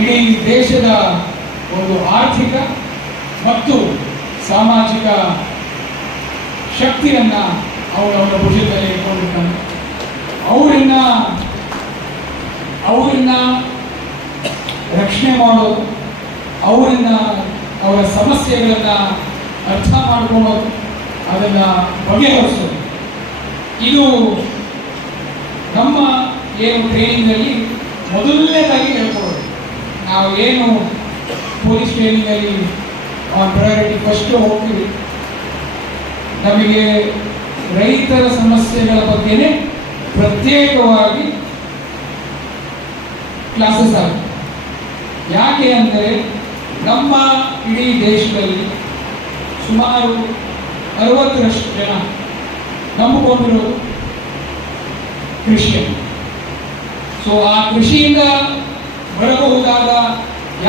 ಇಡೀ ದೇಶದ ಒಂದು ಆರ್ಥಿಕ ಮತ್ತು ಸಾಮಾಜಿಕ ಶಕ್ತಿಯನ್ನು ಅವರವರ ಭುಜದಲ್ಲಿ ಇಟ್ಕೊಂಡಿರ್ತಾನೆ. ಅವರನ್ನ ರಕ್ಷಣೆ ಮಾಡೋದು, ಅವರ ಸಮಸ್ಯೆಗಳನ್ನು ಅರ್ಥ ಮಾಡ್ಕೊಳ್ಳೋದು, ಅದನ್ನು ಬಗೆಹರಿಸೋದು, ಇದು ನಮ್ಮ ಏನು ಟ್ರೈನಿಂಗಲ್ಲಿ ಮೊದಲನೇದಾಗಿ ಹೇಳ್ಕೊಡೋದು. ನಾವು ಏನು ಪೊಲೀಸ್ ಟ್ರೈನಿಂಗಲ್ಲಿ ಆನ್ ಪ್ರಯಾರಿಟಿ ಫಸ್ಟ್ ಹೋಗ್ತೀವಿ, ನಮಗೆ ರೈತರ ಸಮಸ್ಯೆಗಳ ಬಗ್ಗೆನೇ ಪ್ರತ್ಯೇಕವಾಗಿ ಕ್ಲಾಸಸ್ ಆಗುತ್ತೆ. ಯಾಕೆ ಅಂದರೆ ನಮ್ಮ ಇಡೀ ದೇಶದಲ್ಲಿ ಸುಮಾರು 60ರಷ್ಟು ಜನ ನಂಬಿಕೊಂಡಿರೋದು ಕೃಷಿಯನ್ನು. ಸೊ ಆ ಕೃಷಿಯಿಂದ ಬರಬಹುದಾದ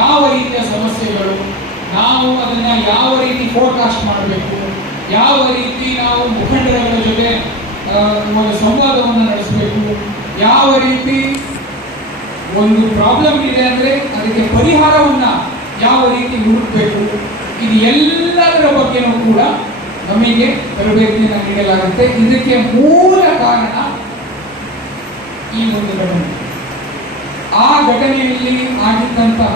ಯಾವ ರೀತಿಯ ಸಮಸ್ಯೆಗಳು, ನಾವು ಅದನ್ನು ಯಾವ ರೀತಿ ಫೋರ್ಕಾಸ್ಟ್ ಮಾಡಬೇಕು, ಯಾವ ರೀತಿ ನಾವು ಮುಖಂಡರುಗಳ ಜೊತೆ ಒಂದು ಸಂವಾದವನ್ನು ನಡೆಸಬೇಕು, ಯಾವ ರೀತಿ ಒಂದು ಪ್ರಾಬ್ಲಮ್ ಇದೆ ಅಂದರೆ ಅದಕ್ಕೆ ಪರಿಹಾರವನ್ನು ಯಾವ ರೀತಿ ಹುಡುಕಬೇಕು, ಇದು ಎಲ್ಲದರ ಬಗ್ಗೆನೂ ಕೂಡ ನಮಗೆ ತರಬೇತಿಯನ್ನು ನೀಡಲಾಗುತ್ತೆ. ಇದಕ್ಕೆ ಮೂಲ ಕಾರಣ ಈ ಒಂದು ಘಟನೆ. ಆ ಘಟನೆಯಲ್ಲಿ ಆಗಿದ್ದಂತಹ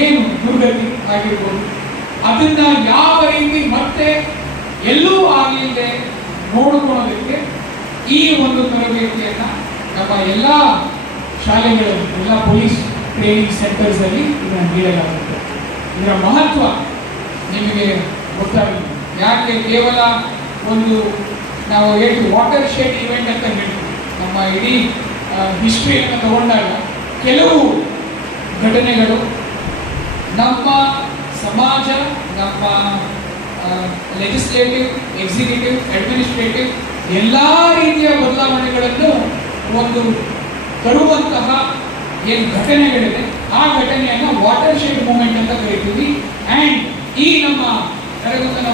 ಏನು ದುರ್ಗತಿ ಆಗಿರ್ಬೋದು, ಅದನ್ನ ಯಾವ ರೀತಿ ಮತ್ತೆ ಎಲ್ಲೂ ಆಗಲಿದೆ ನೋಡಿಕೊಳ್ಳೋದಕ್ಕೆ ಈ ಒಂದು ತರಬೇತಿಯನ್ನ ನಮ್ಮ ಎಲ್ಲ ಶಾಲೆಗಳಲ್ಲಿ, ಎಲ್ಲ ಪೊಲೀಸ್ ಟ್ರೈನಿಂಗ್ ಸೆಂಟರ್ಸ್ ಅಲ್ಲಿ ಇದನ್ನು ನೀಡಲಾಗುತ್ತೆ. ಇದರ ಮಹತ್ವ ನಿಮಗೆ ಗೊತ್ತಾಗಲಿ. ಯಾಕೆ ಕೇವಲ ಒಂದು ನಾವು ಹೇಳ್ತೀವಿ ವಾಟರ್ ಶೆಡ್ ಇವೆಂಟ್ ಅಂತ ಹೇಳ್ತೀವಿ. ನಮ್ಮ ಇಡೀ ಹಿಸ್ಟ್ರಿಯನ್ನು ತಗೊಂಡಾಗ ಕೆಲವು ಘಟನೆಗಳು ನಮ್ಮ ಸಮಾಜ, ನಮ್ಮ ಲೆಜಿಸ್ಲೇಟಿವ್, ಎಕ್ಸಿಕ್ಯೂಟಿವ್, ಅಡ್ಮಿನಿಸ್ಟ್ರೇಟಿವ್ ಎಲ್ಲ ರೀತಿಯ ಬದಲಾವಣೆಗಳನ್ನು ಒಂದು ತರುವಂತಹ ಏನು ಘಟನೆಗಳಿದೆ, ಆ ಘಟನೆಯನ್ನು ವಾಟರ್ ಶೆಡ್ ಮೂಮೆಂಟ್ ಅಂತ ಕರಿತೀವಿ. ಆ್ಯಂಡ್ ಈ ನಮ್ಮ ಕರಗುತ್ತನ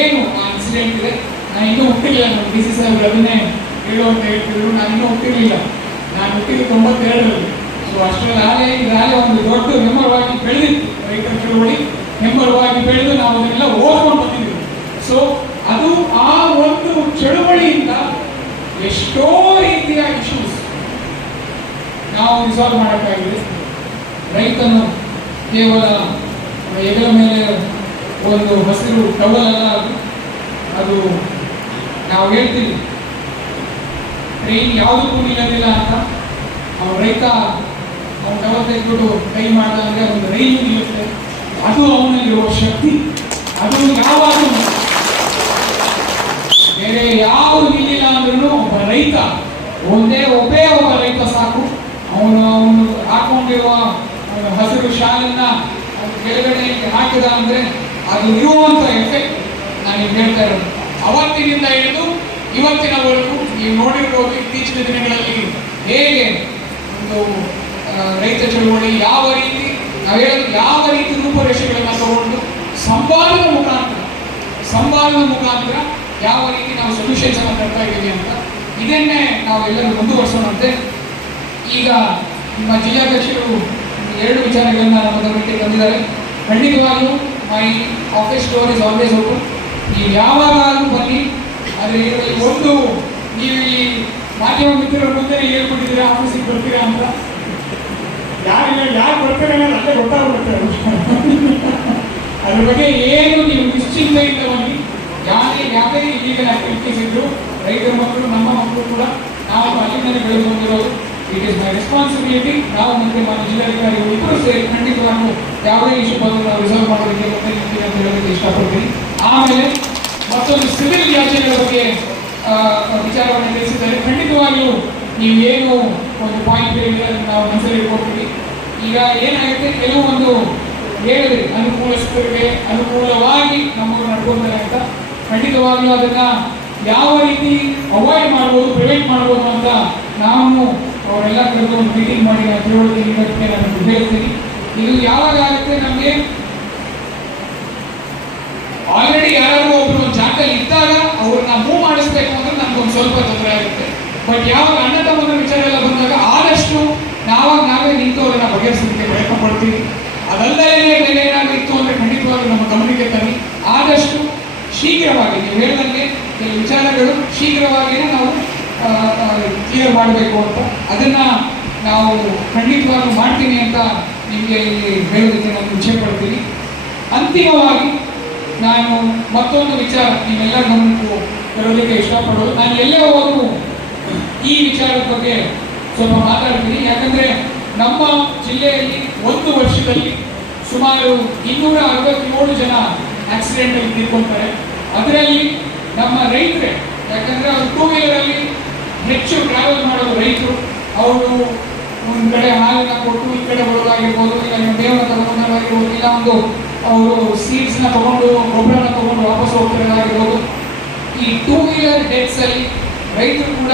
ಏನು ಆ ಇನ್ಸಿಡೆಂಟ್ ಇದೆ, ನಾನು ಇನ್ನೂ ಹುಟ್ಟಿರಲಿಲ್ಲ. ನಮ್ಮ ಡಿ ಸಿ ಸಾಹೇಬ್ ಅದನ್ನೇ ಹೇಳು ಅಂತ ಹೇಳ್ತಿದ್ರು. ನಾನು ಇನ್ನೂ ಹುಟ್ಟಿರಲಿಲ್ಲ. ನಾನು ಹುಟ್ಟಿದ್ದು 92ರಲ್ಲಿ. ಸೊ ಅಷ್ಟರಲ್ಲಿ ಈಗಾಗಲೇ ಒಂದು ದೊಡ್ಡ ಹೆಮ್ಮರವಾಗಿ ಬೆಳೆದಿತ್ತು ರೈತರ ಚಳುವಳಿ, ಹೆಮ್ಮರವಾಗಿ ಬೆಳೆದು ನಾವು ಅದನ್ನೆಲ್ಲ ಓದ್ಕೊಂಡು ಬಂದಿದ್ದೀವಿ. ಸೊ ಅದು ಆ ಒಂದು ಚಳುವಳಿಯಿಂದ ಎಷ್ಟೋ ರೀತಿಯ ಇಶ್ಯೂಸ್ ನಾವು ರಿಸಾಲ್ವ್ ಮಾಡೋಕ್ಕಾಗಿದೆ. ರೈತನು ಕೇವಲ ಹೆಗಲ ಮೇಲೆ ಒಂದು ಹಸಿರು ಟವಲ್ ಅಲ್ಲ, ಅದು ನಾವು ಹೇಳ್ತೀವಿ ಟ್ರೈನ್ ಯಾವುದಕ್ಕೂ ನಿಲ್ಲೋದಿಲ್ಲ ಅಂತ. ಅವನು ರೈತ ಅವನು ಟವಲ್ ತೆಗೆದ್ಬಿಟ್ಟು ಕೈ ಮಾಡ್ದ ಅಂದರೆ ಒಂದು ರೈಲು ನಿಲ್ಲುತ್ತೆ. ಅದು ಅವನಲ್ಲಿರುವ ಶಕ್ತಿ. ಅದು ಯಾವಾಗಲೂ ಬೇರೆ ಯಾವುದು ನಿಲ್ಲಿಲ್ಲ ಅಂದ್ರೂ ಒಬ್ಬ ರೈತ, ಒಬ್ಬೇ ಒಬ್ಬ ರೈತ ಸಾಕು. ಅವನು ಹಾಕೊಂಡಿರುವ ಹಸಿರು ಶಾಲನ್ನ ಕೆಳಗಡೆ ಹಾಕಿದ ಅಂದರೆ ಅದು ಇರುವಂಥ ಎಫೆಕ್ಟ್ ನಾನು ಹೇಳ್ತಾ ಇರೋದು. ಅವತ್ತಿನಿಂದ ಹಿಡಿದು ಇವತ್ತಿನವರೆಗೂ ನೀವು ನೋಡಿರ್ಬೋದು ಇತ್ತೀಚಿನ ದಿನಗಳಲ್ಲಿ ಹೇಗೆ ಒಂದು ರೈತ ಚಳುವಳಿ ಯಾವ ರೀತಿ ನಾವು ಹೇಳೋದು ಯಾವ ರೀತಿ ರೂಪರೇಷೆಗಳನ್ನು ತಗೊಂಡು ಸಂವಾದದ ಮುಖಾಂತರ ಯಾವ ರೀತಿ ನಾವು ಸೊಲ್ಯೂಷನ್ಸ್ ಅನ್ನು ತರ್ತಾ ಇದ್ದೀವಿ ಅಂತ ಇದನ್ನೇ ನಾವು ಎಲ್ಲರೂ ಮುಂದುವರಿಸೋಣಂತೆ. ಈಗ ನಿಮ್ಮ ಜಿಲ್ಲಾಧ್ಯಕ್ಷರು 2 ವಿಚಾರಗಳನ್ನು ನಮ್ಮ ಗಮನಕ್ಕೆ ತಂದಿದ್ದಾರೆ. ಖಂಡಿತವಾಗಿಯೂ my office door is always open. ನೀವು ಯಾವಾಗಲೂ ಬನ್ನಿ. ಆದರೆ ಇದರಲ್ಲಿ ಒಂದು ನೀವು ಈ ಮಾಧ್ಯಮ ಮಿತ್ರರ ಮುಂದೆ ಹೇಳ್ಬಿಟ್ಟಿದ್ದೀರಾ ಆಫೀಸಿಗೆ ಬರ್ತೀರಾ ಅಂತ. ಯಾರು ಬರ್ತೀರಾ ಅನ್ನೋದು ಅಲ್ಲೇ ಗೊತ್ತಾಗ್ಬಿಡುತ್ತೆ. ಅದ್ರ ಬಗ್ಗೆ ಏನು ನೀವು ನಿಶ್ಚಿಂತೆಯಿಂದ ಬನ್ನಿ. ಯಾವುದೇ ಇಲೀಗಲ್ ಆಕ್ಟಿವಿಟೀಸ್ ಇದ್ರು ರೈತರ ಮಕ್ಕಳು, ನಮ್ಮ ಮಕ್ಕಳು ಕೂಡ ನಾವು ಅಲ್ಲಿಂದಲೇ ಬೆಳೆದು ಬಂದಿರೋದು. It is my responsibility. ನಾವು ಮತ್ತೆ ಮಾನ್ಯ ಜಿಲ್ಲಾಧಿಕಾರಿಗಳು ಇಬ್ಬರು ಸೇರಿ ಖಂಡಿತವಾಗಿ ಯಾವುದೇ ಇಶ್ಯೂ ಬಂದು ನಾವು ರಿಸಾಲ್ವ್ ಮಾಡೋದಕ್ಕೆ ಮತ್ತೆ ನಿಂತೀವಿ ಅಂತ ಹೇಳೋದಕ್ಕೆ ಇಷ್ಟಪಡ್ತೀನಿ. ಆಮೇಲೆ ಮತ್ತೊಂದು ಸಿವಿಲ್ ಯಾಚನೆಗಳ ಬಗ್ಗೆ ವಿಚಾರವನ್ನು ತಿಳಿಸಿದ್ದಾರೆ. ಖಂಡಿತವಾಗಿಯೂ ನೀವು ಏನು ಒಂದು ಪಾಯಿಂಟ್ ಹೇಳಿದ್ರೆ ಅದನ್ನು ನಾವು ಮನಸ್ಸಲ್ಲಿ ಇಟ್ಕೊಳ್ತೀವಿ. ಈಗ ಏನಾಗುತ್ತೆ, ಕೆಲವೊಂದು ಹೇಳಿದ್ರಿ ಅನುಕೂಲಸ್ಥರಿಗೆ ಅನುಕೂಲವಾಗಿ ನಮ್ಮನ್ನು ನಡ್ಕೊಳ್ತಾರೆ ಅಂತ. ಖಂಡಿತವಾಗ್ಲೂ ಅದನ್ನ ಯಾವ ರೀತಿ ಅವಾಯ್ಡ್ ಮಾಡ್ಬೋದು, ಪ್ರಿವೆಂಟ್ ಮಾಡ್ಬೋದು ಅಂತ ನಾವು ಅವರೆಲ್ಲ ಕರೆದು ಒಂದು ಮೀಟಿಂಗ್ ಮಾಡಿ ನಾವು ತಿಳುವಳಿಕೆ ನೀಡೋದಕ್ಕೆ ನಾನು ಹೇಳ್ತೀನಿ. ಇದು ಯಾವಾಗ ಆಗುತ್ತೆ, ನಮಗೆ ಆಲ್ರೆಡಿ ಯಾರಾದ್ರೂ ಒಬ್ರು ಒಂದು ಜಾಗದಲ್ಲಿ ಇದ್ದಾಗ ಅವ್ರನ್ನ ಮೂವ್ ಮಾಡಿಸ್ಬೇಕು ಅಂದ್ರೆ ನಮ್ಗೊಂದು ಸ್ವಲ್ಪ ತೊಂದರೆ ಆಗುತ್ತೆ. ಬಟ್ ಯಾವಾಗ ಅಣ್ಣ ತಮ್ಮನ ವಿಚಾರ ಎಲ್ಲ ಬಂದಾಗ ಆದಷ್ಟು ನಾವೇ ನಿಂತು ಅದನ್ನು ಬಗೆಹರಿಸಲಿಕ್ಕೆ ಪ್ರಯತ್ನ ಪಡ್ತೀವಿ. ಅದಲ್ಲದೇ ಬೇರೆ ಏನಾದರೂ ಇತ್ತು ಅಂದರೆ ಖಂಡಿತವಾಗಿ ನಮ್ಮ ಗಮನಕ್ಕೆ ತನ್ನಿ. ಆದಷ್ಟು ಶೀಘ್ರವಾಗಿ ನೀವು ಹೇಳಿದಂಗೆ ಕೆಲವು ವಿಚಾರಗಳು ಶೀಘ್ರವಾಗಿಯೇ ನಾವು ಕ್ಲಿಯರ್ ಮಾಡಬೇಕು ಅಂತ, ಅದನ್ನು ನಾವು ಖಂಡಿತವಾಗಿ ಮಾಡ್ತೀನಿ ಅಂತ ನಿಮಗೆ ಇಲ್ಲಿ ಹೇಳೋದಕ್ಕೆ ನಾನು ಇಚ್ಛೆ ಪಡ್ತೀನಿ. ಅಂತಿಮವಾಗಿ ನಾನು ಮತ್ತೊಂದು ವಿಚಾರ ನಿಮ್ಮೆಲ್ಲ ಗಮನಕ್ಕೂ ತರೋದಕ್ಕೆ ಇಷ್ಟಪಡೋದು, ನಾನು ಎಲ್ಲೇ ಹೋದರೂ ಈ ವಿಚಾರದ ಬಗ್ಗೆ ಸ್ವಲ್ಪ ಮಾತಾಡ್ತೀನಿ. ಯಾಕಂದರೆ ನಮ್ಮ ಜಿಲ್ಲೆಯಲ್ಲಿ ಒಂದು ವರ್ಷದಲ್ಲಿ ಸುಮಾರು 267 ಜನ ಆಕ್ಸಿಡೆಂಟಲ್ಲಿ ತೀರ್ಕೊಳ್ತಾರೆ. ಅದರಲ್ಲಿ ನಮ್ಮ ರೈತರೇ, ಯಾಕಂದರೆ ಅವರು ಟೂ ವೀಲರಲ್ಲಿ ಹೆಚ್ಚು ಟ್ರಾವೆಲ್ ಮಾಡೋದು ರೈತರು. ಅವರು ಒಂದು ಕಡೆ ಹಾಲನ್ನ ಕೊಟ್ಟು ಈ ಕಡೆ ಬರೋದಾಗಿರ್ಬೋದು, ಇಲ್ಲ ಮೇವನ್ನ ತಗೊಂಡಾಗಿರ್ಬೋದು, ಇಲ್ಲ ಒಂದು ಅವರು ಸೀಡ್ಸ್ನ ತಗೊಂಡು ಗೊಬ್ಬರನ ತಗೊಂಡು ವಾಪಸ್ ಹೋಗ್ತಿರೋದಾಗಿರ್ಬೋದು. ಈ ಟೂ ವೀಲರ್ ಡೆತ್ಸಲ್ಲಿ ರೈತರು ಕೂಡ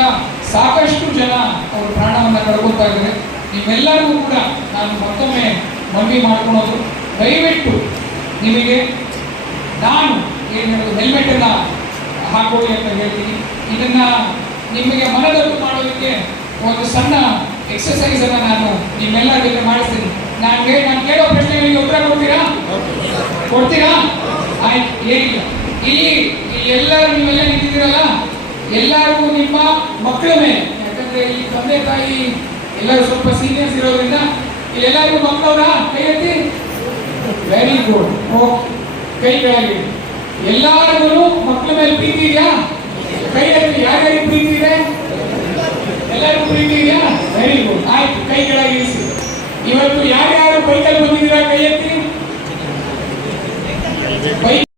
ಸಾಕಷ್ಟು ಜನ ಅವರು ಪ್ರಾಣವನ್ನು ಕಳ್ಕೊತಾ ಇದ್ದಾರೆ. ನೀವೆಲ್ಲರಿಗೂ ಕೂಡ ನಾನು ಮತ್ತೊಮ್ಮೆ ಮನವಿ ಮಾಡ್ಕೊಳೋದು, ದಯವಿಟ್ಟು ನಿಮಗೆ ನಾನು ಏನು ಹೇಳೋದು ಹೆಲ್ಮೆಟನ್ನು ಹಾಕೊಳ್ಳಿ ಅಂತ ಹೇಳ್ತೀನಿ. ಇದನ್ನು ನಿಮಗೆ ಮನದಟ್ಟು ಮಾಡೋದಕ್ಕೆ ಒಂದು ಸಣ್ಣ ಎಕ್ಸಸೈಸನ್ನು ನಾನು ನಿಮ್ಮೆಲ್ಲರ ಜೊತೆ ಮಾಡಿಸ್ತೀನಿ. ನಾನು ಕೇಳೋ ಪ್ರಶ್ನೆಗಳಿಗೆ ಉತ್ತರ ಕೊಡ್ತೀರಾ? ಆಯ್ತು, ಏನಿಲ್ಲ. ಇಲ್ಲಿ ಎಲ್ಲರೂ ನೀವೆಲ್ಲ ನಿಂತಿದ್ದೀರಲ್ಲ, ಎಲ್ಲರಿಗೂ ನಿಮ್ಮ ಮಕ್ಕಳ ಮೇಲೆ, ಯಾಕಂದರೆ ಈ ತಂದೆ ತಾಯಿ ಎಲ್ಲರೂ ಸ್ವಲ್ಪ ಸೀನಿಯರ್ಸ್ ಇರೋದ್ರಿಂದ ಇಲ್ಲೆಲ್ಲರಿಗೂ ಮಕ್ಕಳವರ ಕೈ ಎತ್ತಿ. Very good. ಓಕೆ, ಕೈ ಕೆಳಗೆ. ಎಲ್ಲರಿಗೂ ಮಕ್ಕಳ ಮೇಲೆ